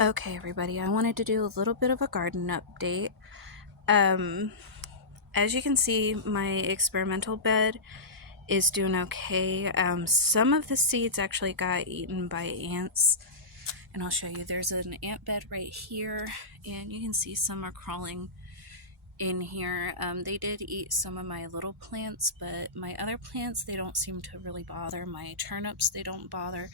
Okay, everybody, I wanted to do a little bit of a garden update. As you can see, my experimental bed is doing okay. Some of the seeds actually got eaten by ants, and I'll show you. There's an ant bed right here, and you can see some are crawling in here. They did eat some of my little plants, but my other plants, they don't seem to really bother. My turnips, they don't bother.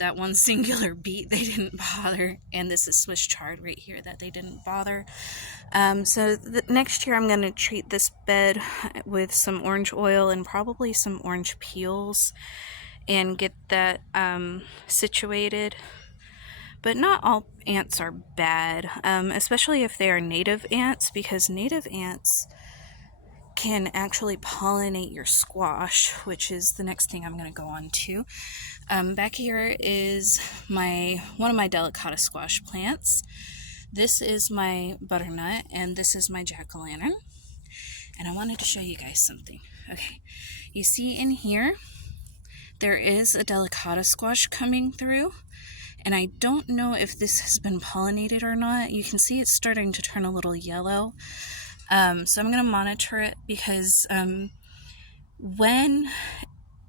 That one singular beet they didn't bother, and this is Swiss chard right here that they didn't bother. So next year I'm going to treat this bed with some orange oil and probably some orange peels and get that situated. But not all ants are bad, especially if they are native ants, because native ants can actually pollinate your squash, which is the next thing I'm going to go on to. Back here is one of my delicata squash plants. This is my butternut, and this is my jack-o'-lantern. And I wanted to show you guys something. Okay, you see in here, there is a delicata squash coming through, and I don't know if this has been pollinated or not. You can see it's starting to turn a little yellow. So I'm going to monitor it because when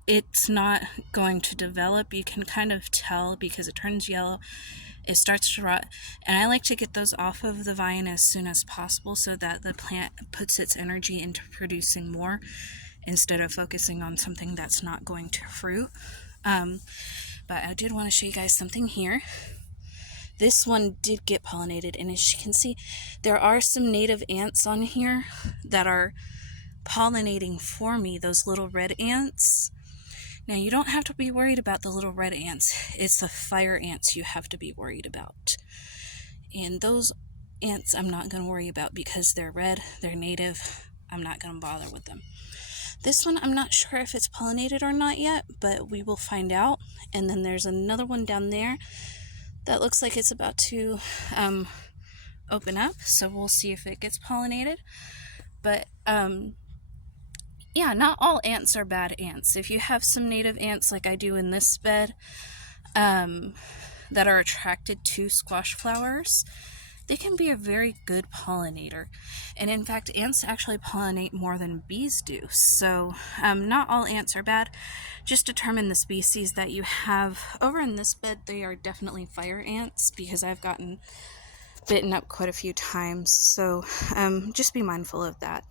it's not going to develop, you can kind of tell because it turns yellow, it starts to rot, and I like to get those off of the vine as soon as possible so that the plant puts its energy into producing more instead of focusing on something that's not going to fruit. But I did want to show you guys something here. This one did get pollinated, and as you can see, there are some native ants on here that are pollinating for me, those little red ants. Now, you don't have to be worried about the little red ants. It's the fire ants you have to be worried about. And those ants I'm not going to worry about because they're red, they're native. I'm not going to bother with them. This one, I'm not sure if it's pollinated or not yet, but we will find out. And then there's another one down there that looks like it's about to open up, so we'll see if it gets pollinated. But yeah, not all ants are bad ants. If you have some native ants like I do in this bed that are attracted to squash flowers, they can be a very good pollinator. And in fact, ants actually pollinate more than bees do. So not all ants are bad. Just determine the species that you have. Over in this bed, they are definitely fire ants because I've gotten bitten up quite a few times. So just be mindful of that.